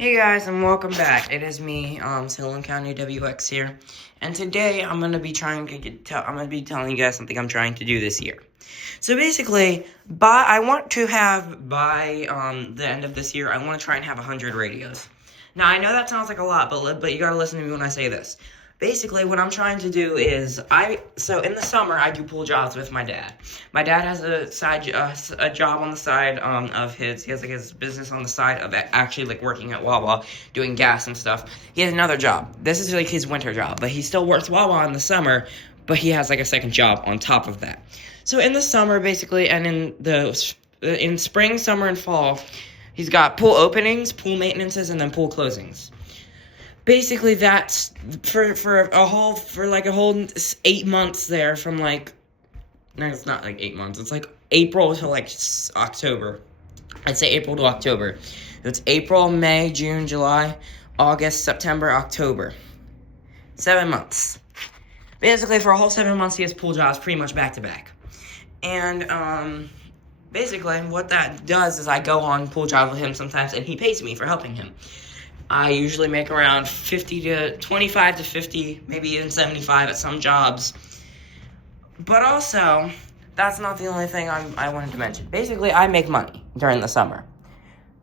Hey guys, and welcome back. It is me, Salem County WX here, and today I'm gonna be telling you guys something I'm trying to do this year. So basically, by the end of this year, I want to try and have 100 radios. Now I know that sounds like a lot, but you gotta listen to me when I say this. Basically, what I'm trying to do is, so in the summer, I do pool jobs with my dad. My dad has a job on the side, he has, like, his business on the side of actually, like, working at Wawa, doing gas and stuff. He has another job. This is, like, his winter job, but he still works Wawa in the summer, but he has, like, a second job on top of that. So in the summer, basically, and in spring, summer, and fall, he's got pool openings, pool maintenances, and then pool closings. Basically, that's for a whole 8 months there from, like, no, it's not like 8 months. It's like April to, like, October. I'd say April to October. It's April, May, June, July, August, September, October. 7 months. Basically, for a whole 7 months, he has pool jobs pretty much back to back. And, basically, what that does is I go on pool jobs with him sometimes, and he pays me for helping him. I usually make around 25 to 50, maybe even 75 at some jobs. But also, that's not the only thing I wanted to mention. Basically, I make money during the summer.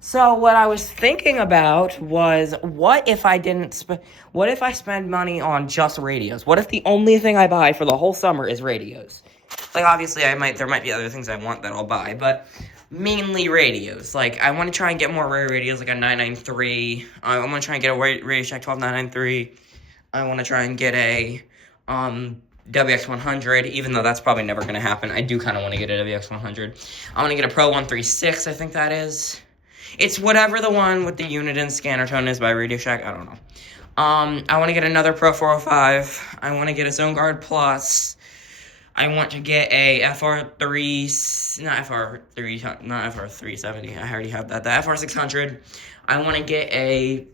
So what I was thinking about was, what if I spend money on just radios? What if the only thing I buy for the whole summer is radios? Like, obviously, there might be other things I want that I'll buy, but mainly radios. Like, I want to try and get more rare radios, like a 993. I want to try and get a Radio Shack 12993. I want to try and get a WX100, even though that's probably never going to happen. I do kind of want to get a WX100. I want to get a Pro 136, I think that is. It's whatever the one with the unit and scanner tone is by Radio Shack. I don't know. I want to get another Pro 405. I want to get a Zone Guard Plus. I want to get a not FR370, I already have that, the FR600. I want to get a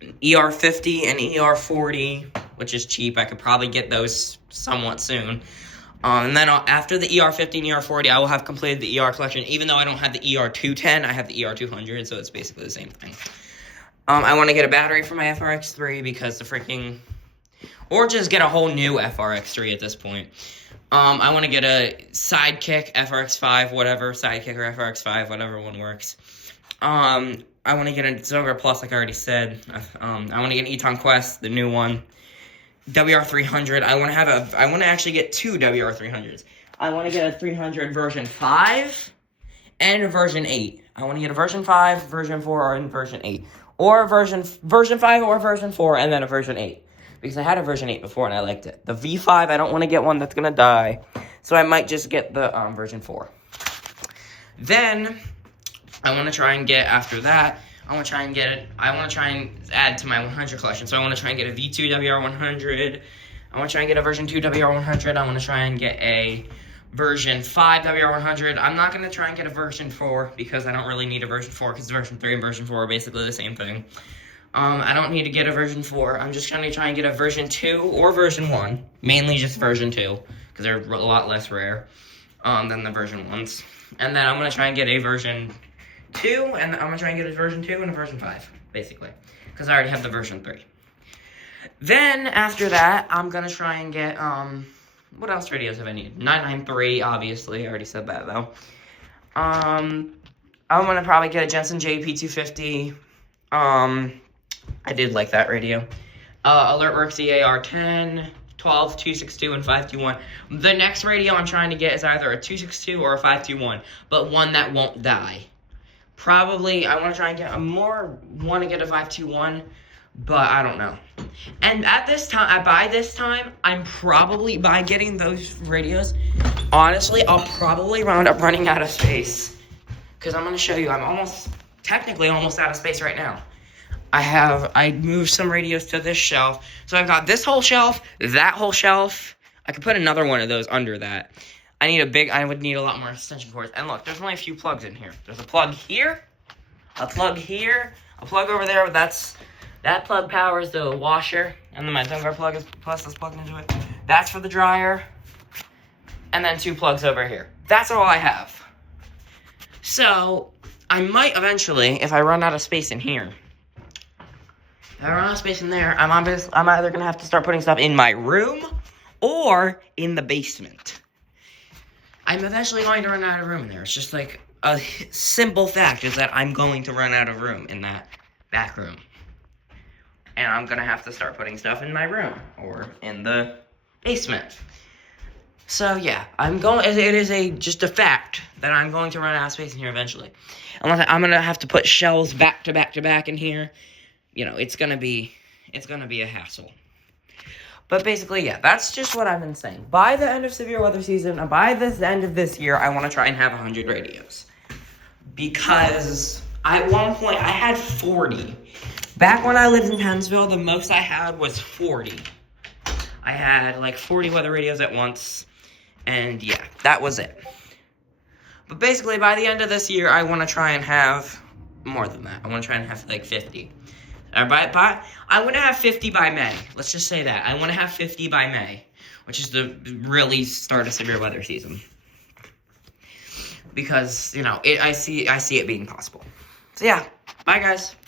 ER50 and ER40, which is cheap. I could probably get those somewhat soon. And then after the ER50 and ER40, I will have completed the ER collection. Even though I don't have the ER210, I have the ER200, so it's basically the same thing. I want to get a battery for my FRX3 because or just get a whole new FRX3 at this point. I want to get a Sidekick, FRX5, whatever, Sidekick or FRX5, whatever one works. I want to get a Zogar Plus, like I already said. I want to get an Eton Quest, the new one. WR300. I want to actually get two WR300s. I want to get a 300 version 5 and a version 8. I want to get a version 5, version 4, and version 8. Or version 5 or version 4, and then a version 8. Because I had a version 8 before and I liked it. The V5, I don't want to get one that's going to die. So I might just get the version 4. Then, I want to try and get, after that, I want to try and add to my 100 collection. So I want to try and get a V2 WR100. I want to try and get a version 2 WR100. I want to try and get a version 5 WR100. I'm not going to try and get a version 4 because I don't really need a version 4 because version 3 and version 4 are basically the same thing. I don't need to get a version 4. I'm just going to try and get a version 2 or version 1. Mainly just version 2, because they're a lot less rare than the version 1s. And then I'm going to try and get a version 2, and I'm going to try and get a version 2 and a version 5, basically. Because I already have the version 3. Then, after that, I'm going to try and get, what else radios have I needed? 993, obviously. I already said that, though. I'm going to probably get a Jensen JP250. I did like that radio. AlertWorks EAR10, 12, 262, and 521. The next radio I'm trying to get is either a 262 or a 521, but one that won't die. Probably, I want to try and get want to get a 521, but I don't know. And by this time, I'm probably, by getting those radios, honestly, I'll probably round up running out of space. Because I'm going to show you, I'm technically almost out of space right now. I moved some radios to this shelf. So I've got this whole shelf, that whole shelf. I could put another one of those under that. I would need a lot more extension cords. And look, there's only a few plugs in here. There's a plug here, a plug here, a plug over there, but that plug powers the washer. And then my Zogar plug is plugged into it. That's for the dryer. And then 2 plugs over here. That's all I have. So, I might eventually, if I run out of space in here, If I run out of space in there, I'm either gonna have to start putting stuff in my room or in the basement. I'm eventually going to run out of room in there. It's just like a simple fact is that I'm going to run out of room in that back room. And I'm gonna have to start putting stuff in my room or in the basement. So yeah, it is just a fact that I'm going to run out of space in here eventually. Unless I'm gonna have to put shelves back to back to back in here. You know, it's gonna be a hassle. But basically, yeah, that's just what I've been saying. By the end of severe weather season, by the end of this year, I want to try and have 100 radios. Because at one point, I had 40. Back when I lived in Pennsville, the most I had was 40. I had like 40 weather radios at once. And yeah, that was it. But basically, by the end of this year, I want to try and have more than that. I want to try and have like 50. I want to have 50 by May. Let's just say that. I want to have 50 by May, which is the really start of severe weather season. Because, you know, I see it being possible. So yeah, bye guys.